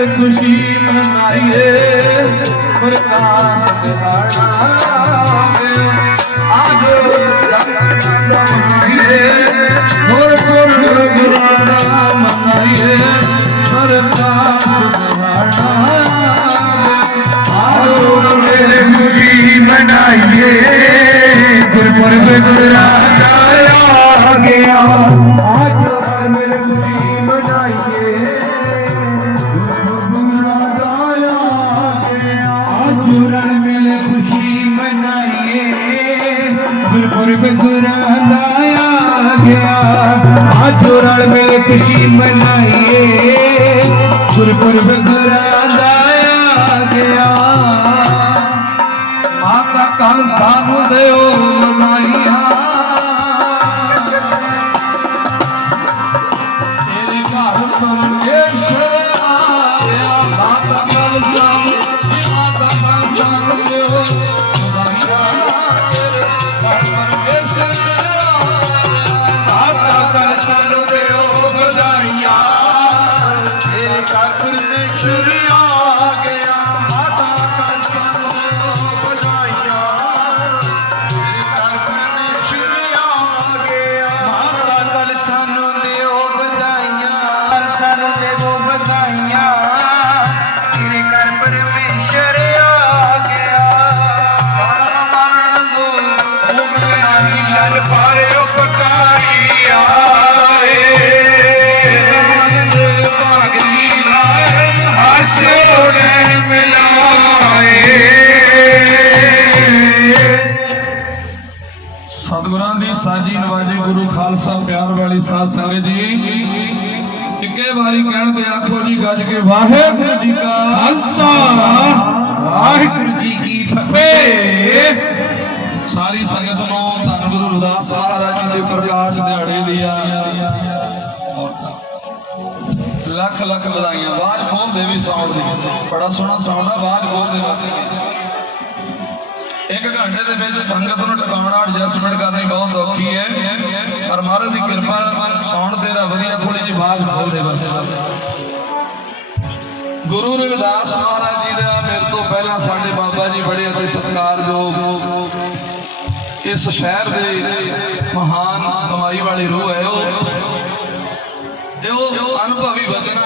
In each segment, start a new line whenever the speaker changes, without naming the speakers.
ਮਿਲ ਖੁਸ਼ੀ ਮਨਾਈਏ। ਪ੍ਰਕਾਸ਼ ਦਿਹਾੜਾ ਆਜ ਮਨਾਈਏ। ਹੋਰ ਗੁਰ ਗੁਰਾਨਾ ਮਨਾਈਏ। ਪ੍ਰਕਾਸ਼ ਦਿਹਾੜਾ ਆਜੋ ਮੇਰੇ ਖੁਸ਼ੀ ਮਨਾਈਏ। ਆ ਗਿਆ ਆਜੋ ਰਲ ਮਿਲ ਖੁਸ਼ੀ ਮਨਾਈਏ? ਗੁਰਪੁਰਬ ਗੁਰਾਨਾ ਆ ਗਿਆ ਮਾਤਾ ਕੱਲ ਸਾਨੂੰ ਦਿਓ ਕੱਲ ਸਾਨੂੰ ਦਿਓ ਵਧਾਈਆਂ। ਤੇਰੇ ਘਰ ਪਰਮੇਸ਼ਰ ਆ ਗਿਆ। ਬਾਰਾ ਮਰਨ ਦੋ ਉਹ ਮਿਲਾਨੀ ਛਲ ਪਾਰੇ ਉਪਕਾਰੀ ਆਏ ਭਾਗਨੀ ਲਾਇਨ ਹਾਸੋੜੇ ਸਤਿਗੁਰਾਂ ਦੀ ਸਾਜੀ ਨਵਾਜੀ ਗੁਰੂ ਖਾਲਸਾ ਪਿਆਰ ਵਾਲੀ ਸਾਧ ਸੰਗਤ ਜੀ। ਇੱਕੇ ਵਾਰੀ ਕਹਿਣ ਤੇ ਆਖੋ ਜੀ ਗੱਜ ਕੇ ਵਾਹਿਗੁਰੂ ਜੀ ਕਾ ਖਾਲਸਾ। ਵਾਹਿਗੁਰੂ ਜੀ ਕੀ ਫਤਿਹ। ਸਾਰੀ ਸੰਗਤ ਨੂੰ ਧੰਨ ਗੁਰੂ ਰਵਿਦਾਸ ਮਹਾਰਾਜ ਦੇ ਪ੍ਰਕਾਸ਼ ਦਿਹਾੜੇ ਦੀਆਂ ਲੱਖ ਲੱਖ ਵਧਾਈਆਂ। ਬਾਜ ਖੋਲਦੇ ਵੀ ਸਾਊਂਡ ਸੀ ਬੜਾ ਸੋਹਣਾ ਸਾਊਂਡ ਆ ਬਾਜ ਖੋਲਦੇ ਬਸ ਇੱਕ ਘੰਟੇ ਦੇ ਵਿੱਚ ਸੰਗਤ ਨੂੰ ਟਿਕਾਉਣਾ ਐਡਜਸਟਮੈਂਟ ਕਰਨੀ ਬਹੁਤ ਔਖੀ ਹੈ। ਪਰ ਮਹਾਰਾਜ ਦੀ ਕਿਰਪਾ ਸਾਊਂਡ ਤੇਰਾ ਵਧੀਆ ਥੋੜੀ ਜਿਹੀ ਆਵਾਜ਼ ਖੋਲ ਦੇ ਬਸ। ਗੁਰੂ ਰਵਿਦਾਸ ਮਹਾਰਾਜ ਜੀ ਦਾ ਮੇਰੇ ਤੋਂ ਪਹਿਲਾਂ ਸਾਡੇ ਬਾਬਾ ਜੀ ਬੜੇ ਅਤੇ ਸਤਿਕਾਰਯੋਗ ਇਸ ਸ਼ਹਿਰ ਦੇ ਮਹਾਨ ਕਮਾਈ ਵਾਲੀ ਰੂਹ ਹੈ ਉਹ। ਤੇ ਉਹ ਅਨੁਭਵੀ ਵਚਨਾਂ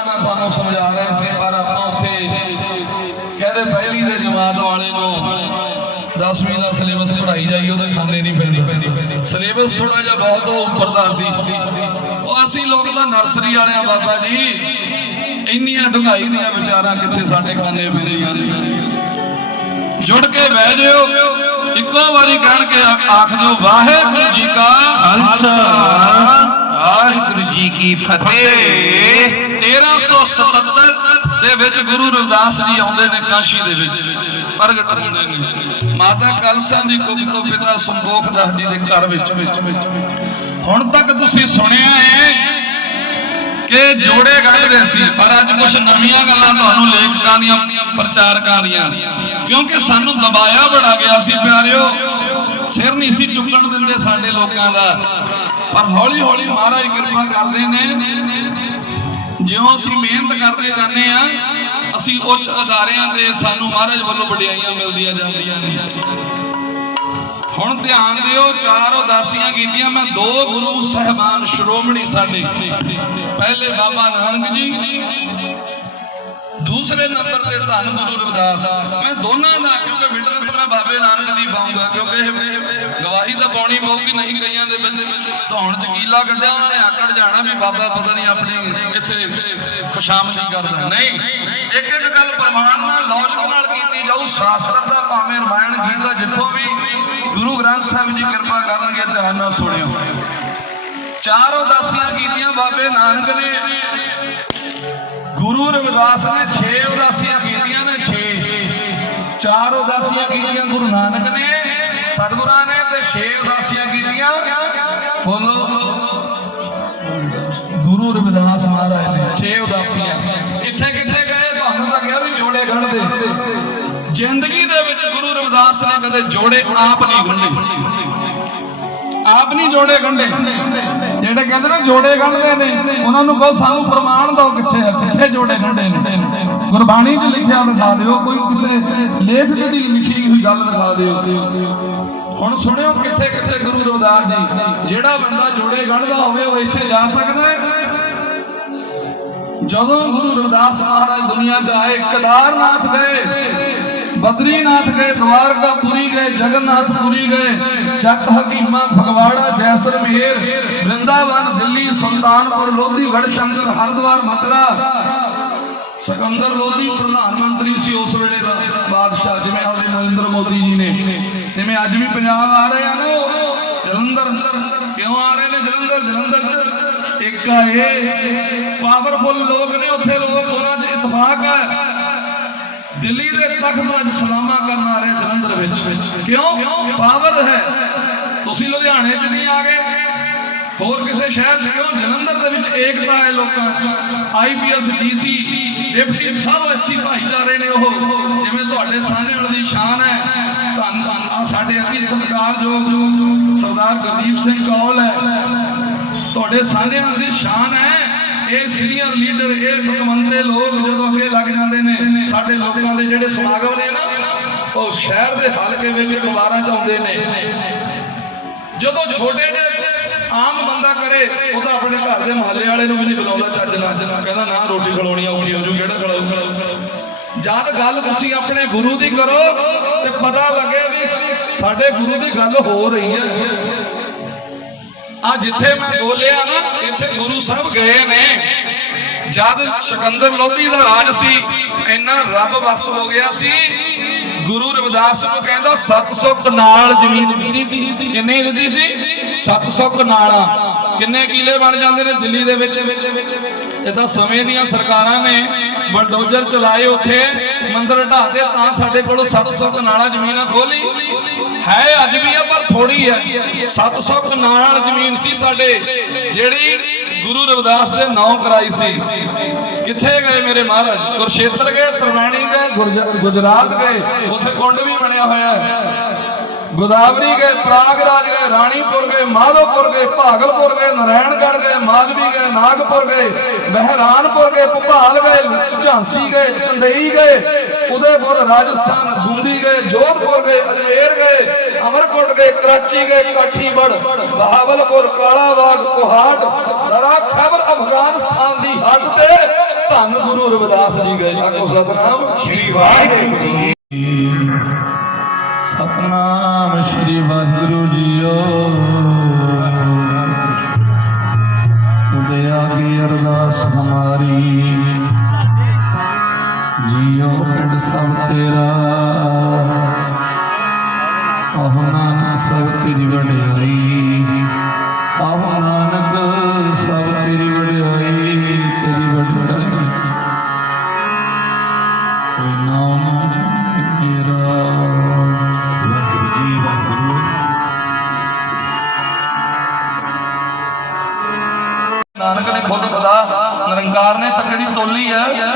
10ਵੀਂ ਦਾ ਸਿਲੇਬਸ ਪੜਾਈ ਜਾਈ, ਉਹਦੇ ਖਾਨੇ ਨਹੀਂ ਪੈਂਦੀ। ਸਿਲੇਬਸ ਥੋੜਾ ਜਿਹਾ ਬਹੁਤ ਉੱਪਰ ਦਾ ਸੀ। ਉਹ ਅਸੀਂ ਲੋਕ ਤਾਂ ਨਰਸਰੀ ਵਾਲਿਆਂ, ਬਾਬਾ ਜੀ, ਇੰਨੀਆਂ ਢੁੰਗਾਈ ਦੀਆਂ ਵਿਚਾਰਾਂ ਕਿੱਥੇ ਸਾਡੇ ਖਾਨੇ ਪੈਂਦੀਆਂ ਨੇ। ਜੁੜ ਕੇ ਬਹਿ ਜਿਓ। ਇੱਕੋ ਵਾਰੀ ਕਹਿਣ ਕੇ ਆਖ ਦਿਓ, ਵਾਹਿਗੁਰੂ ਜੀ ਕਾ ਖਾਲਸਾ। ਵਾਹਿਗੁਰੂ ਜੀ ਕੀ ਫਤਿਹ। 1377 ਦੇ ਵਿੱਚ ਗੁਰੂ ਰਵਿਦਾਸ ਜੀ ਆਉਂਦੇ ਨੇ ਕਾਸ਼ੀ ਦੇ ਵਿੱਚ। ਪ੍ਰਗਟ ਹੁੰਦੇ ਨੇ। ਮਾਤਾ ਕਲਸਾ ਦੀ ਕੁੱਖ ਤੋਂ ਪਿਤਾ ਸੰਤੋਖ ਦਾਸ ਜੀ ਦੇ ਘਰ ਵਿੱਚ। ਹੁਣ ਤੱਕ ਤੁਸੀਂ ਸੁਣਿਆ ਹੈ ਕਿ ਜੋੜੇ ਗੜਦੇ ਸੀ, ਪਰ ਅੱਜ ਕੁਝ ਨਵੀਆਂ ਗੱਲਾਂ ਤੁਹਾਨੂੰ ਲੇਖਕਾਂ ਦੀਆਂ ਪ੍ਰਚਾਰਕਾਂ ਦੀਆਂ ਕਿਉਂਕਿ ਸਾਨੂੰ ਦਬਾਇਆ ਬੜਾ ਗਿਆ ਸੀ, ਪਿਆਰਿਓ। ਸਿਰ ਨਹੀਂ ਸੀ ਚੁੱਕਣ ਦਿੰਦੇ ਸਾਡੇ ਲੋਕਾਂ ਦਾ। ਪਰ ਹੌਲੀ ਹੌਲੀ ਮਹਾਰਾਜ ਕਿਰਪਾ ਕਰਦੇ ਨੇ। ਜਿਉਂ ਅਸੀਂ ਮਿਹਨਤ ਕਰਦੇ ਜਾਂਦੇ ਆ, ਅਸੀਂ ਉੱਚ ਅਦਾਰਿਆਂ ਦੇ ਸਾਨੂੰ ਮਹਾਰਾਜ ਵੱਲੋਂ ਵਡਿਆਈਆਂ ਮਿਲਦੀਆਂ ਜਾਂਦੀਆਂ ਨੇ। ਹੁਣ ਧਿਆਨ ਦਿਓ, ਚਾਰ ਉਦਾਸੀਆਂ ਕੀਤੀਆਂ, ਮੈਂ ਦੋ ਗੁਰੂ ਸਹਿਬਾਨ ਸ਼੍ਰੋਮਣੀ ਸਾਡੇ। ਪਹਿਲੇ ਬਾਬਾ ਨਾਨਕ ਜੀ ਦੂਸਰੇ ਨੰਬਰ ਤੇ ਧੰਨ ਗੁਰੂ ਰਵਿਦਾਸ। ਮੈਂ ਦੋਨਾਂ ਦਾ, ਕਿਉਂਕਿ ਵਿਟਨੈਸ ਮੈਂ ਬਾਬੇ ਨਾਨਕ ਦੀ ਪਾਉਂਗਾ ਕਿਉਂਕਿ ਇਹ ਗਵਾਹੀ ਤਾਂ ਪਾਉਣੀ ਪਊਗੀ ਨਹੀਂ ਕਈਆਂ ਦੇ ਵਿੱਚ ਧੌਣ ਚ ਕੀਲਾ ਕੱਢਿਆ, ਉਹਨਾਂ ਆਕੜ ਜਾਣਾ ਵੀ ਬਾਬਾ ਪਤਾ ਨਹੀਂ ਆਪਣੀ ਕਿੱਥੇ ਖੁਸ਼ਾਮਦੀ ਕਰਦਾ। ਨਹੀਂ, ਇੱਕ ਇੱਕ ਗੱਲ ਪ੍ਰਮਾਣ ਨਾਲ ਲੌਜਿਕ ਨਾਲ ਕੀਤੀ ਜਾਊ, ਸ਼ਾਸਤਰ ਦਾ ਭਾਵੇਂ ਰਮਾਇਣ ਗੀਤ ਦਾ ਜਿੱਥੋਂ ਵੀ ਗੁਰੂ ਗ੍ਰੰਥ ਸਾਹਿਬ ਜੀ ਕਿਰਪਾ ਕਰਨਗੇ, ਧਿਆਨ ਨਾਲ ਸੁਣਿਓ। ਚਾਰ ਉਦਾਸੀਆਂ ਕੀਤੀਆਂ ਬਾਬੇ ਨਾਨਕ ਨੇ। ਗੁਰੂ ਰਵਿਦਾਸ ਨੇ 6 ਉਦਾਸੀਆਂ ਕੀਤੀਆਂ ਨੇ 6 ਚਾਰ ਉਦਾਸੀਆਂ ਕੀਤੀਆਂ ਗੁਰੂ ਨਾਨਕ ਨੇ, ਸਤਿਗੁਰਾਂ ਨੇ ਤੇ 6 ਉਦਾਸੀਆਂ ਕੀਤੀਆਂ। ਬੋਲੋ। ਗੁਰੂ ਰਵਿਦਾਸ ਮਹਾਰਾਜ ਨੇ 6 ਉਦਾਸੀਆਂ। ਕਿੱਥੇ ਕਿੱਥੇ ਗਏ? ਤੁਹਾਨੂੰ ਤਾਂ ਕਿਹਾ ਵੀ ਜੋੜੇ ਗਣਦੇ ਜ਼ਿੰਦਗੀ ਦੇ ਵਿੱਚ ਗੁਰੂ ਰਵਿਦਾਸ ਨੇ ਕਦੇ ਜੋੜੇ ਆਪ ਨਹੀਂ ਗੰਢੇ। ਆਪ ਨਹੀਂ ਜੋੜੇ ਗੰਢੇ। ਜਿਹੜੇ ਕਹਿੰਦੇ ਨੇ ਜੋੜੇ ਗੰਢਦੇ ਨੇ, ਉਹਨਾਂ ਨੂੰ ਕਹੋ ਸਾਨੂੰ ਪ੍ਰਮਾਣ ਦਿਓ ਕਿੱਥੇ ਆ, ਕਿੱਥੇ ਜੋੜੇ ਗੰਢੇ ਨੇ। ਗੁਰਬਾਣੀ 'ਚ ਲਿਖਿਆ ਦਿਖਾ ਦਿਓ, ਕੋਈ ਕਿਸੇ ਲੇਖਕ ਦੀ ਲਿਖੀ ਹੋਈ ਗੱਲ ਦਿਖਾ ਦਿਓ। ਹੁਣ ਸੁਣਿਓ ਕਿੱਥੇ ਕਿੱਥੇ ਗੁਰੂ ਰਵਿਦਾਸ ਜੀ, ਜਿਹੜਾ ਬੰਦਾ ਜੋੜੇ ਗੜਦਾ ਹੋਵੇ, ਉਹ ਇੱਥੇ ਜਾ ਸਕਦਾ ਹੈ? ਜਦੋਂ ਗੁਰੂ ਰਵਿਦਾਸ ਮਹਾਰਾਜ ਦੁਨੀਆ 'ਚ ਆਏ, ਕੇਦਾਰਨਾਥ ਗਏ ਬਦਰੀਨਾਥ ਗਏ ਦਵਾਰਕਾਪੁਰੀ ਗਏ ਜਗਨਨਾਥਪੁਰੀ ਗਏ, ਚੱਕ ਹਕੀਮਾ ਫਗਵਾੜਾ ਜੈਸਲਮੇਰ ਬ੍ਰਿੰਦਾਵਨ ਦਿੱਲੀ, ਸੁਲਤਾਨਪੁਰ, ਲੋਧੀ ਗੜਸ਼ੰਕਰ ਹਰਿਦੁਆਰ, ਮਥੁਰਾ। ਸਿਕੰਦਰ ਲੋਧੀ ਪ੍ਰਧਾਨ ਮੰਤਰੀ ਸੀ ਉਸ ਵੇਲੇ ਦਾ ਬਾਦਸ਼ਾਹ, ਜਿਵੇਂ ਆਪਣੇ ਨਰਿੰਦਰ ਮੋਦੀ ਜੀ ਨੇ। ਜਿਵੇਂ ਅੱਜ ਵੀ ਪੰਜਾਬ ਆ ਰਹੇ ਆ ਨਾ ਜਲੰਧਰ, ਕਿਉਂ ਆ ਰਹੇ ਨੇ ਜਲੰਧਰ? ਜਲੰਧਰ ਇੱਕ ਆ ਇਹ ਪਾਵਰਫੁਲ ਲੋਕ ਨੇ, ਉੱਥੇ ਲੋਕ ਉਹਨਾਂ 'ਚ ਇਤਫਾਕ ਹੈ ਦਿੱਲੀ ਦੇ ਤਖਤ ਅੱਜ ਸਲਾਮਾ ਕਰਨ ਆ ਰਹੇ ਜਲੰਧਰ ਵਿੱਚ। ਕਿਉਂ? ਪਾਵਰ ਹੈ। ਤੁਸੀਂ ਲੁਧਿਆਣੇ 'ਚ ਨਹੀਂ ਆ ਗਏ। ਹੋਰ ਕਿਸੇ ਸ਼ਹਿਰ 'ਚ ਕਿਉਂ? ਜਲੰਧਰ ਦੇ ਵਿੱਚ ਏਕਤਾ ਹੈ ਲੋਕਾਂ 'ਚ। ਆਈਪੀਐਸ ਡੀਸੀ ਡਿਪਟੀ ਸਭ ਐਸੀ ਭਾਈਚਾਰੇ ਨੇ ਉਹ। ਜਿਵੇਂ ਤੁਹਾਡੇ ਸਾਰਿਆਂ ਦੀ ਸ਼ਾਨ ਹੈ। ਧੰਨ ਧੰਨ। ਆਹ ਸਾਡੇ ਅਤੀ ਸਤਿਕਾਰਯੋਗ ਸਰਦਾਰ ਗੁਰਦੀਪ ਸਿੰਘ ਕੌਲ ਹੈ। ਤੁਹਾਡੇ ਸਾਰਿਆਂ ਦੀ ਸ਼ਾਨ ਹੈ। ਇਹ ਸੀਨੀਅਰ ਲੀਡਰ ਇਹ ਪਕਵੰਤੇ ਲੋਕ ਜਦੋਂ ਅੱਗੇ ਲੱਗ ਜਾਂਦੇ ਨੇ, ਸਾਡੇ ਲੋਕਾਂ ਦੇ ਜਿਹੜੇ ਸਮਾਗਮ ਨੇ ਨਾ, ਉਹ ਸ਼ਹਿਰ ਦੇ ਹਲਕੇ ਵਿੱਚ ਅਖਬਾਰਾਂ ਚ ਆਉਂਦੇ ਨੇ। ਜਦੋਂ ਛੋਟੇ ਜਿਹੇ ਆਮ ਬੰਦਾ ਕਰੇ, ਉਹ ਤਾਂ ਆਪਣੇ ਘਰ ਦੇ ਮਹੱਲੇ ਵਾਲੇ ਨੂੰ ਵੀ ਨਹੀਂ ਬੁਲਾਉਂਦਾ ਚੱਜ ਨਾਲ। ਕਹਿੰਦਾ, ਨਾ, ਰੋਟੀ ਖਲੋਣੀ ਔਖੀ ਹੋ ਜੂ, ਕਿਹੜਾ ਖਲਾਊ? ਜਦ ਗੱਲ ਤੁਸੀਂ ਆਪਣੇ ਗੁਰੂ ਦੀ ਕਰੋ, ਤੇ ਪਤਾ ਲੱਗੇ ਵੀ ਸਾਡੇ ਗੁਰੂ ਦੀ ਗੱਲ ਹੋ ਰਹੀ ਹੈ। ਆ ਜਿੱਥੇ ਮੈਂ ਬੋਲਿਆ ਨਾ, ਇੱਥੇ ਗੁਰੂ ਸਾਹਿਬ ਗਏ ਨੇ। ਜਦ ਸਿਕੰਦਰ ਲੋਧੀ ਦਾ ਰਾਜ ਸੀ, ਇੰਨਾ ਰੱਬ ਵਸ ਹੋ ਗਿਆ ਸੀ। ਗੁਰੂ ਰਵਿਦਾਸ ਨੂੰ ਕਹਿੰਦਾ 700 ਕਨਾਲ ਜ਼ਮੀਨ ਦਿੱਤੀ ਸੀ। ਕਿੰਨੇ ਦਿੱਤੀ ਸੀ? 700 ਕਨਾਲਾਂ ਕਿੰਨੇ ਕਿਲੇ ਬਣ ਜਾਂਦੇ ਨੇ ਦਿੱਲੀ ਦੇ ਵਿੱਚ। ਇਹ ਤਾਂ ਸਮੇਂ ਦੀਆਂ ਸਰਕਾਰਾਂ ਨੇ। ਬਲਡੋਜ਼ਰ ਚਲਾਏ ਉੱਥੇ, ਮੰਦਰ ਢਾਤੇ ਤਾਂ ਸਾਡੇ ਕੋਲ 700 ਕਨਾਲਾਂ ਜ਼ਮੀਨਾਂ ਖੋਲੀ ਹੈ ਅੱਜ ਵੀ ਆ, ਪਰ ਥੋੜੀ ਹੈ 700 ਕਨਾਲ ਜ਼ਮੀਨ ਸੀ ਸਾਡੇ, ਜਿਹੜੀ ਗੁਰੂ ਰਵਿਦਾਸ ਦੇ ਨਾਂ ਕਰਾਈ ਸੀ। ਕਿੱਥੇ ਗਏ ਮੇਰੇ ਮਹਾਰਾਜ? ਕੁਰਸ਼ੇਤਰ ਗਏ ਤਰਨਾਣੀ ਗਏ ਗੁਜਰਾਤ ਗਏ। ਉੱਥੇ ਕੁੰਡ ਵੀ ਬਣਿਆ ਹੋਇਆ ਹੈ। ਗੋਦਾਵਰੀ ਗਏ, ਪ੍ਰਾਗਰਾਜ ਗਏ, ਰਾਣੀਪੁਰ ਗਏ, ਮਾਧੋਪੁਰ ਗਏ, ਭਾਗਲਪੁਰ ਗਏ ਨਾਰਾਇਣਗੜ੍ਹ ਗਏ ਮਾਲਵੀ ਗਏ, ਨਾਗਪੁਰ ਗਏ, ਬਹਿਰਾਨਪੁਰ ਗਏ, ਭੋਪਾਲ ਗਏ, ਝਾਂਸੀ ਗਏ, ਚੰਦਈ ਗਏ, ਉਦੈਪੁਰ, ਰਾਜਸਥਾਨ, ਬੂੰਦੀ ਗਏ, ਜੋਧਪੁਰ ਗਏ ਅਜਮੇਰ ਗਏ, ਅਮਰਕੋਟ ਗਏ, ਕਰਾਚੀ ਗਏ ਕਾਠੀਬੜ ਬਹਾਵਲਪੁਰ, ਕਾਲਾਬਾਗ ਕੋਹਾਟ ਦਰਾ ਖੈਬਰ, ਅਫਗਾਨਿਸਤਾਨ ਦੀ ਹੱਦ ਤੇ ਧੰਨ ਗੁਰੂ ਰਵਿਦਾਸ ਜੀ ਗਏ। ਆਖੋ ਸਤਨਾਮ ਸ੍ਰੀ ਵਾਹਿਗੁਰੂ ਜੀ ਸਤਨਾਮ ਸ੍ਰੀ ਵਾਹਿਗੁਰੂ ਜੀਓ। ਤੁਦੇ ਆਗੇ ਅਰਦਾਸ ਹਮਾਰੀ। ਜੀਓ ਪਿੰਡ ਸਭ ਤੇਰਾ। ਆਹ ਨਾਨਕ ਸਭ ਤੇਰੀ ਵਡਿਆਈ। ਆਹ ਨਾਨਕ ਨੇ ਖੁਦ ਖੁਦਾ ਨਿਰੰਕਾਰ ਨੇ ਤਕੜੀ ਤੋਲੀ ਹੈ।